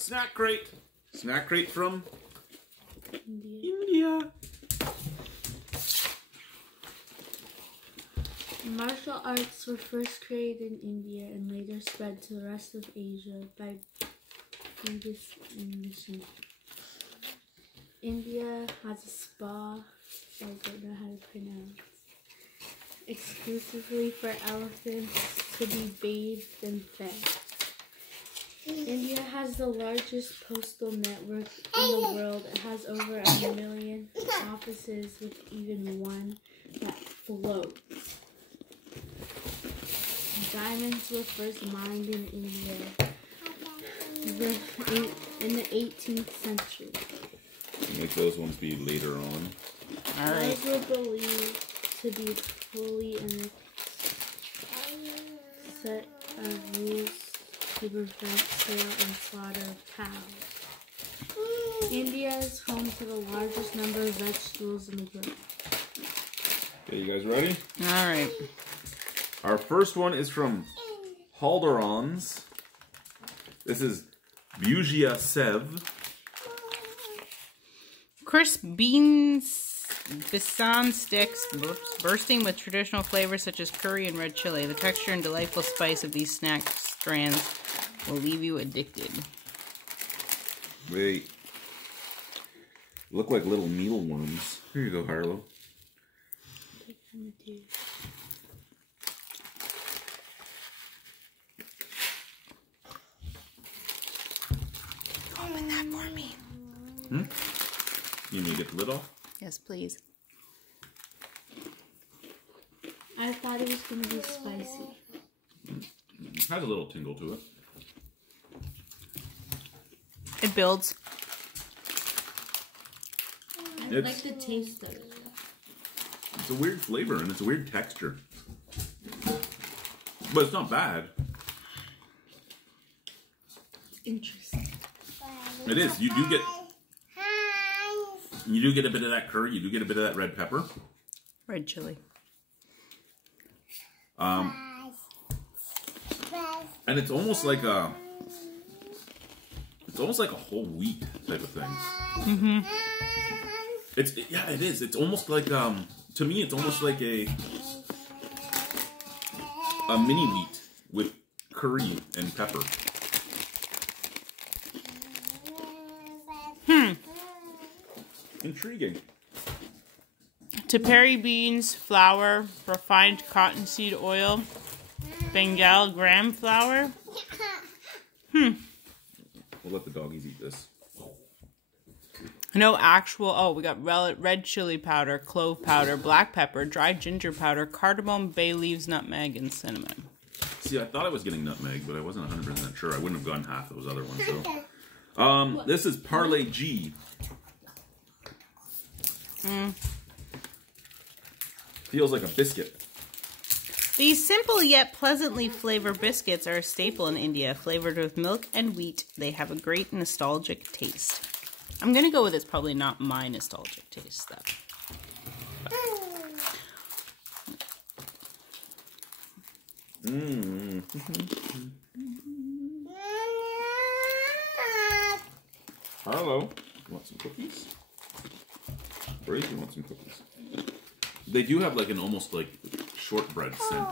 Snack crate. Snack crate from India. Martial arts were first created in India and later spread to the rest of Asia by Bugiasev. India has a spa, I don't know how to pronounce, exclusively for elephants to be bathed and fed. India has the largest postal network in the world. It has over 1 million offices with even one that floats. Diamonds were first mined in India in the 18th century. Make those ones be later on. Alright. Those were believed to be fully in a set of rules to prevent sale and slaughter of cows. India is home to the largest number of vegetables in the world. Okay, you guys ready? Alright. Our first one is from Halderons. This is Bugiasev. Crisp beans, Bison sticks, bursting with traditional flavors such as curry and red chili. The texture and delightful spice of these snack strands will leave you addicted. Wait. Look like little mealworms. Here you go, Harlow. Open that for me. Hmm? You need to get the lid off? Yes, please. I thought it was going to be spicy. It has a little tingle to it. It builds. I like the taste of it. It's a weird flavor and it's a weird texture. But it's not bad. Interesting. It is. You do get a bit of that curry. You do get a bit of that red pepper. Red chili. And it's almost like a whole wheat type of thing. Mm-hmm. Yeah, it is. It's almost like to me it's almost like a mini wheat with curry and pepper. Intriguing. Taperi beans, flour, refined cottonseed oil, Bengal gram flour. We'll let the doggies eat this. No actual, oh, we got red chili powder, clove powder, black pepper, dried ginger powder, cardamom, bay leaves, nutmeg, and cinnamon. See, I thought I was getting nutmeg, but I wasn't 100% sure. I wouldn't have gotten half those other ones, though. This is Parle G. Feels like a biscuit. These simple yet pleasantly flavored biscuits are a staple in India. Flavored with milk and wheat, they have a great nostalgic taste. I'm going to go with it's probably not my nostalgic taste, though. Hello. You want some cookies? Grace, you want some cookies? They do have like an almost like shortbread scent.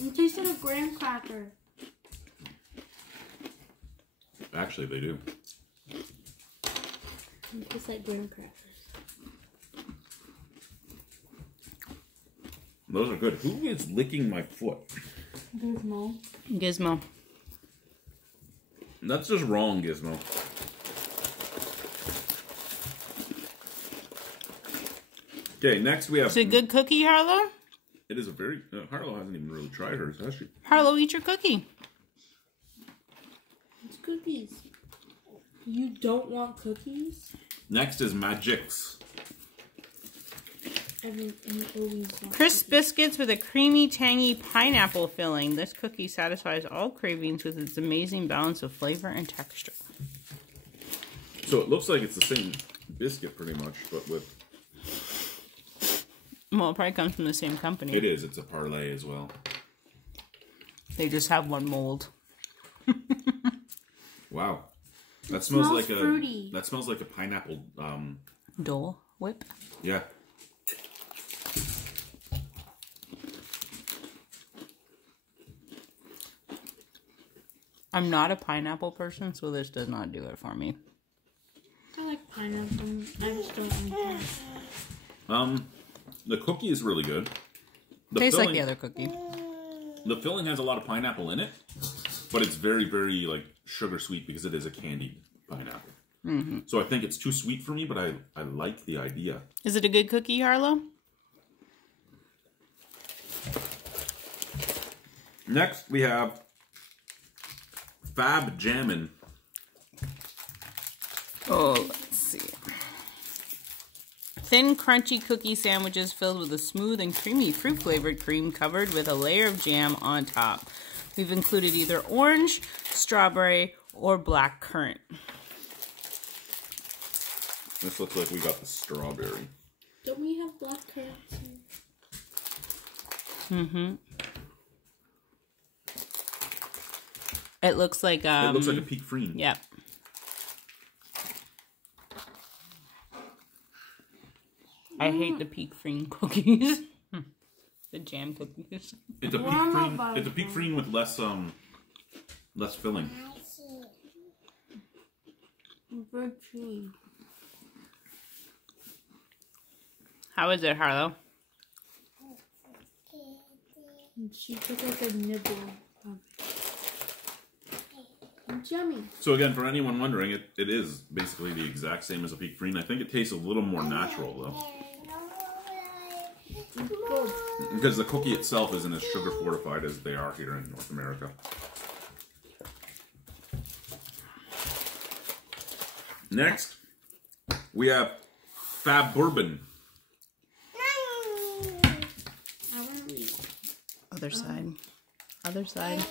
It tastes like a graham cracker. Actually, they do. It tastes like graham crackers. Those are good. Who is licking my foot? Gizmo. Gizmo. That's just wrong, Gizmo. Okay, next we have... Is it a good cookie, Harlow? It is a very... Harlow hasn't even really tried hers, has she? Harlow, eat your cookie. It's cookies. You don't want cookies? Next is Magix. You always want Crisp cookies. biscuits with a creamy, tangy pineapple filling. This cookie satisfies all cravings with its amazing balance of flavor and texture. So it looks like it's the same biscuit pretty much, but with Well, it probably comes from the same company. It is. It's a parlay as well. They just have one mold. Wow. That smells like fruity. That smells like a pineapple. Dole Whip. Yeah. I'm not a pineapple person, so this does not do it for me. I like pineapple. I just don't like it. The cookie is really good. Tastes like the other cookie. The filling has a lot of pineapple in it, but it's very, very like sugar sweet because it is a candied pineapple. Mm-hmm. So I think it's too sweet for me, but I like the idea. Is it a good cookie, Harlow? Next, we have Fab Jammin. Oh, let's see. Thin, crunchy cookie sandwiches filled with a smooth and creamy fruit-flavored cream covered with a layer of jam on top. We've included either orange, strawberry, or black currant. This looks like we got the strawberry. Don't we have black currant? Mm-hmm. It looks like it looks like a peak freen. Yep. I hate the peak freen cookies. The jam cookies. It's a peak freen. It's a peak freen with less filling. Very chewy. How is it, Harlow? She took like a nibble. Yummy. So again, for anyone wondering, it is basically the exact same as a peak freen. I think it tastes a little more natural though. Because the cookie itself isn't as sugar fortified as they are here in North America. Next, we have Fab Bourbon. Other side. Other side.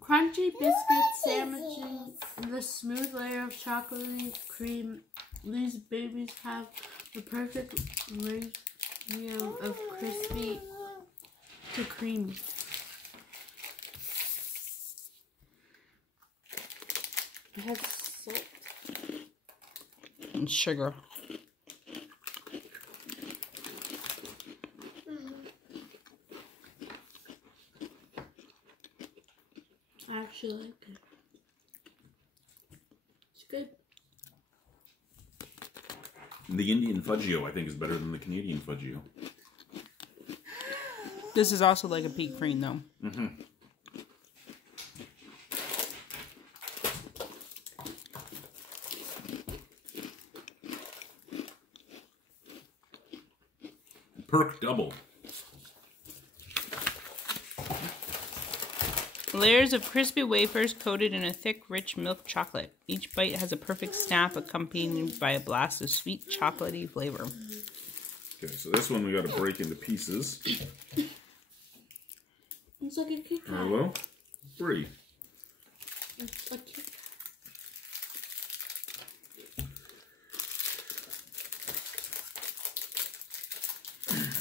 Crunchy biscuit sandwiches with a smooth layer of chocolatey cream. These babies have the perfect ratio of crispy to creamy. It has salt. And sugar. I actually like it. It's good. The Indian Fudgio, I think, is better than the Canadian Fudgio. This is also like a peak freen, though. Mm-hmm. Perk double. Layers of crispy wafers coated in a thick, rich milk chocolate. Each bite has a perfect snap accompanied by a blast of sweet, chocolatey flavor. Okay, so this one we got to break into pieces. It's like a Kit Kat. Hello? Free. It's like Kit Kat.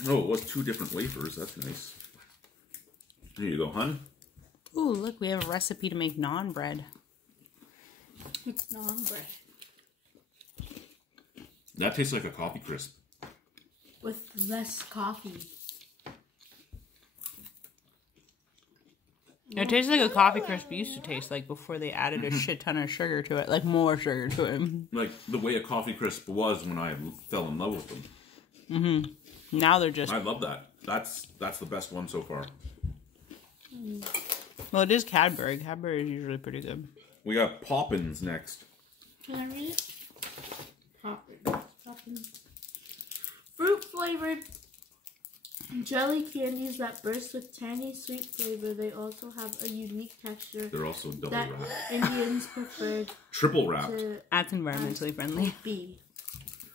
Oh, it was 2 different wafers. That's nice. Here you go, hun. Ooh, look, we have a recipe to make naan bread. It's naan bread. That tastes like a coffee crisp. With less coffee. It tastes like a coffee crisp used to taste like before they added a shit ton of sugar to it, like more sugar to it. Like the way a coffee crisp was when I fell in love with them. Mm-hmm. Now they're just... I love that. That's the best one so far. Well, it is Cadbury. Cadbury is usually pretty good. We got Poppins next. Can I read it? Poppins. Fruit flavored jelly candies that burst with tangy sweet flavor. They also have a unique texture. They're also double that wrapped. Indians prefer. Triple wrapped. That's environmentally friendly. B.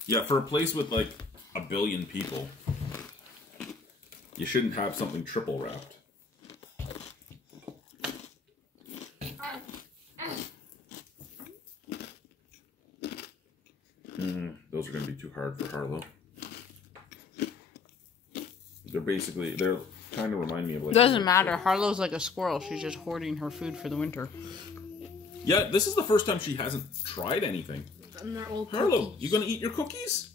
Yeah, for a place with like 1 billion people, you shouldn't have something triple wrapped. Those are going to be too hard for Harlow. They're kind of remind me of like... Doesn't matter. Harlow's like a squirrel. She's just hoarding her food for the winter. Yeah, this is the first time she hasn't tried anything. And they're all Harlow, cookies. you gonna eat your cookies?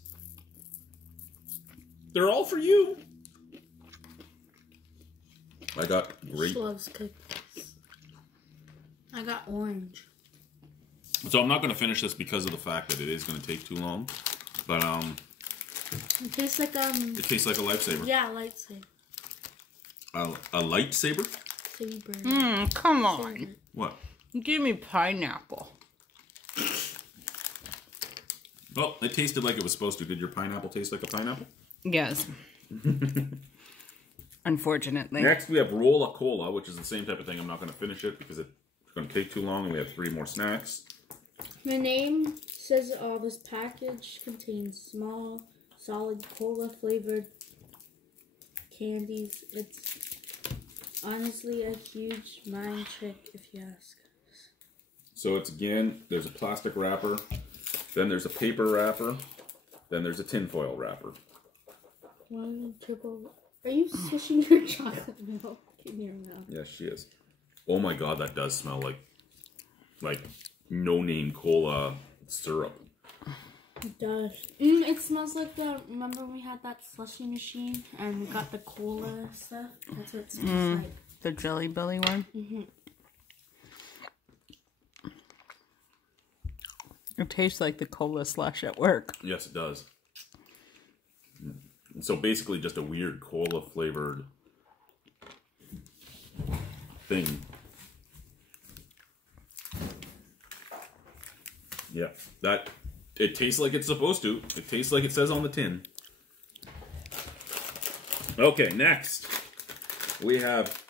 They're all for you. I got grape. She loves cookies. I got orange. So I'm not gonna finish this because of the fact that it is gonna take too long. But it tastes like it tastes like a lifesaver. Yeah, lightsaber. A lightsaber? Saber. Come on. What? Give me pineapple. Well, it tasted like it was supposed to. Did your pineapple taste like a pineapple? Yes. Unfortunately. Next, we have Rola Cola, which is the same type of thing. I'm not going to finish it because it's going to take too long, and we have 3 more snacks. The name says this package contains small, solid cola-flavored candies. It's honestly a huge mind trick, if you ask. So it's, again, there's a plastic wrapper, then there's a paper wrapper, then there's a tinfoil wrapper. Are you swishing your chocolate milk in your mouth? Yes, she is. Oh my god, that does smell like no-name cola syrup. It does. It smells like remember when we had that slushy machine and we got the cola stuff? That's what it smells like. The Jelly Belly one? Mm-hmm. It tastes like the cola slush at work. Yes, it does. So basically just a weird cola flavored thing. Yeah, it tastes like it's supposed to. It tastes like it says on the tin. Okay, next we have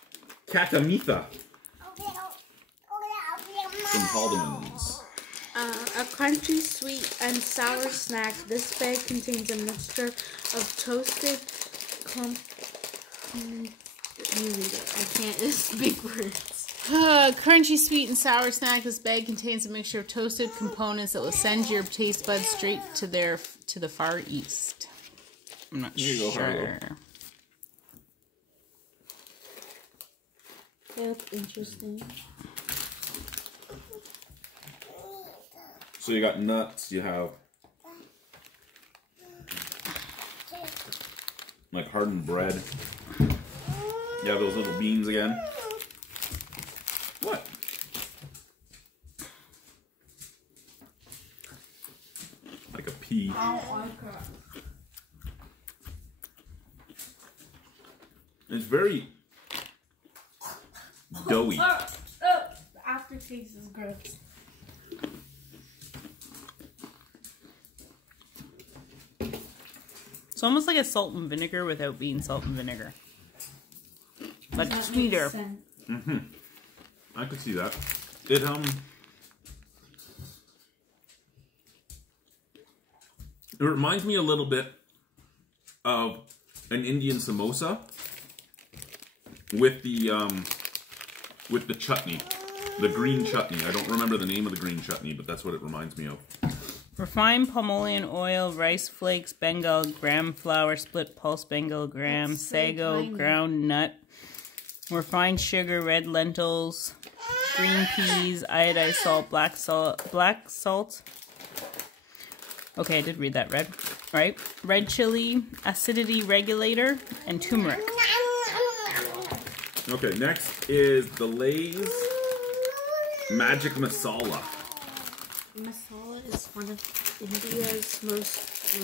Catamita from Haldemans. A crunchy, sweet, and sour snack. This bag contains a mixture of toasted you read it. I can't speak words. Crunchy, sweet, and sour snack. This bag contains a mixture of toasted components that will send your taste buds straight to the Far East. I'm not Here you sure. go, Harlow. That's interesting. So you got nuts, you have like hardened bread. You have those little beans again. What? Like a pea. I don't like it. It's very doughy. Aftertaste is gross. It's almost like a salt and vinegar without being salt and vinegar. But sweeter. Mm-hmm. I could see that. It reminds me a little bit of an Indian samosa with the chutney, the green chutney. I don't remember the name of the green chutney, but that's what it reminds me of. Refined palm oil, rice flakes, Bengal, gram flour, split pulse Bengal gram, That's so sago, tiny. ground nut, refined sugar, red lentils, green peas, iodized salt, black salt. Okay, I did read that right? Red chili, acidity regulator, and turmeric. Okay, next is the Lay's Magic Masala. Masala is one of India's most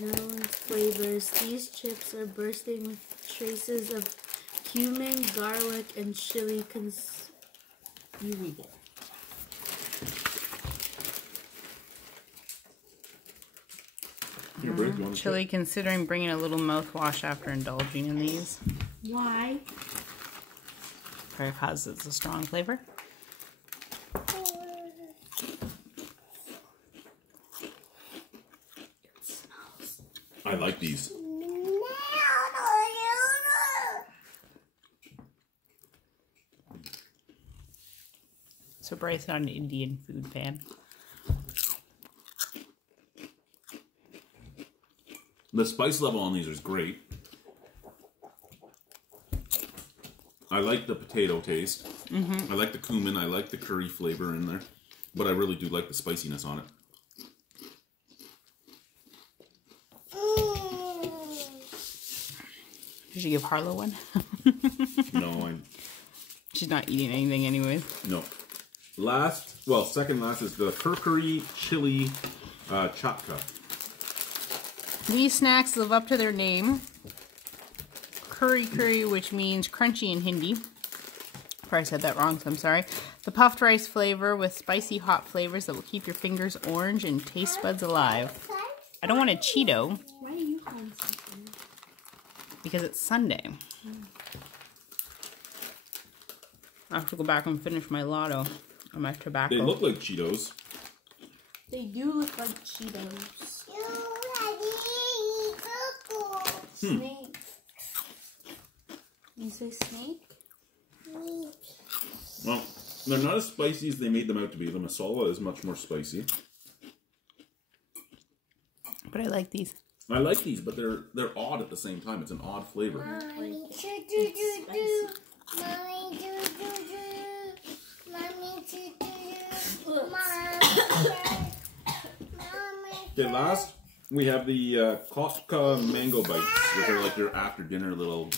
renowned flavors. These chips are bursting with traces of cumin, garlic, and chili. You read it. Here, Bruce, you want to Chili considering bringing a little mouthwash after indulging in these. Why? Because it's a strong flavor. I like these. So Bryce's not an Indian food fan. The spice level on these is great. I like the potato taste. I like the cumin. I like the curry flavor in there. But I really do like the spiciness on it. Did you give Harlow one? No, She's not eating anything anyways. no. Second last is the curry chili chatka. These snacks live up to their name. Curry, which means crunchy in Hindi. Probably said that wrong, so I'm sorry. The puffed rice flavor with spicy hot flavors that will keep your fingers orange and taste buds alive. I don't want a Cheeto. Why do you find something? Because it's Sunday. I have to go back and finish my lotto or my tobacco. They look like Cheetos. They do look like Cheetos. Snake. You say snake? Well, they're not as spicy as they made them out to be. The masala is much more spicy. But I like these. I like these, but they're odd at the same time. It's an odd flavor. Mommy, Okay, last we have the Costco mango bites, which are like your after dinner little.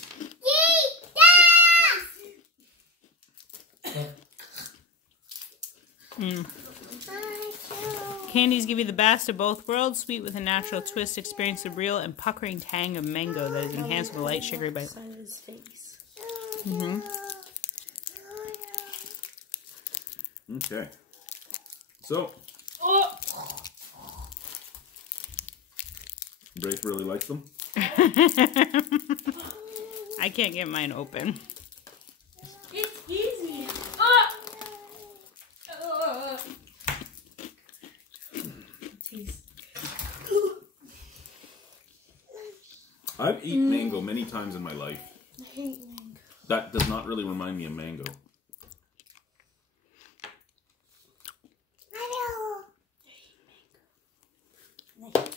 Candies give you the best of both worlds, sweet with a natural twist, experience the real and puckering tang of mango that is enhanced with a light sugary bite. Side of his face. Okay. So. Braith really likes them. I can't get mine open. It's easy. I've eaten mango many times in my life. I hate mango. That does not really remind me of mango.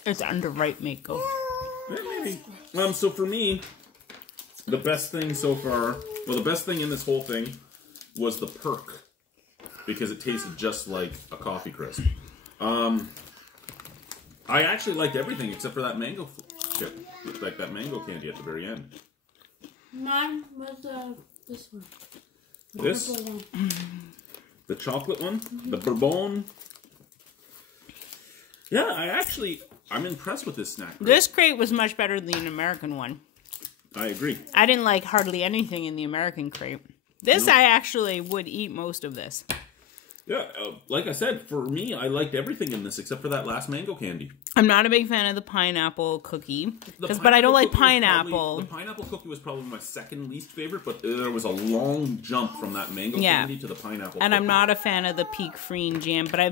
It's underripe mango. Maybe. So for me, the best thing so far, well, the best thing in this whole thing was the perk, because it tasted just like a coffee crisp. I actually liked everything except for that mango chip, like that mango candy at the very end. Mine was this one. This? One. The chocolate one? The Bourbon? Yeah, I'm impressed with this snack. This crate was much better than the American one. I agree. I didn't like hardly anything in the American crate. This, I actually would eat most of this. Yeah, like I said, for me, I liked everything in this except for that last mango candy. I'm not a big fan of the pineapple cookie, but I don't like pineapple. The pineapple cookie was probably my second least favorite, but there was a long jump from that mango candy to the pineapple and cookie. I'm not a fan of the Peak Freen jam, but I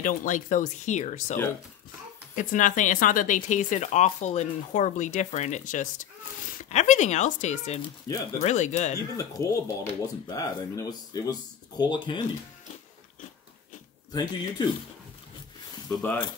don't like those here, so it's nothing. It's not that they tasted awful and horribly different. It's just everything else tasted really good. Even the cola bottle wasn't bad. I mean, it was cola candy. Thank you, YouTube. Bye-bye.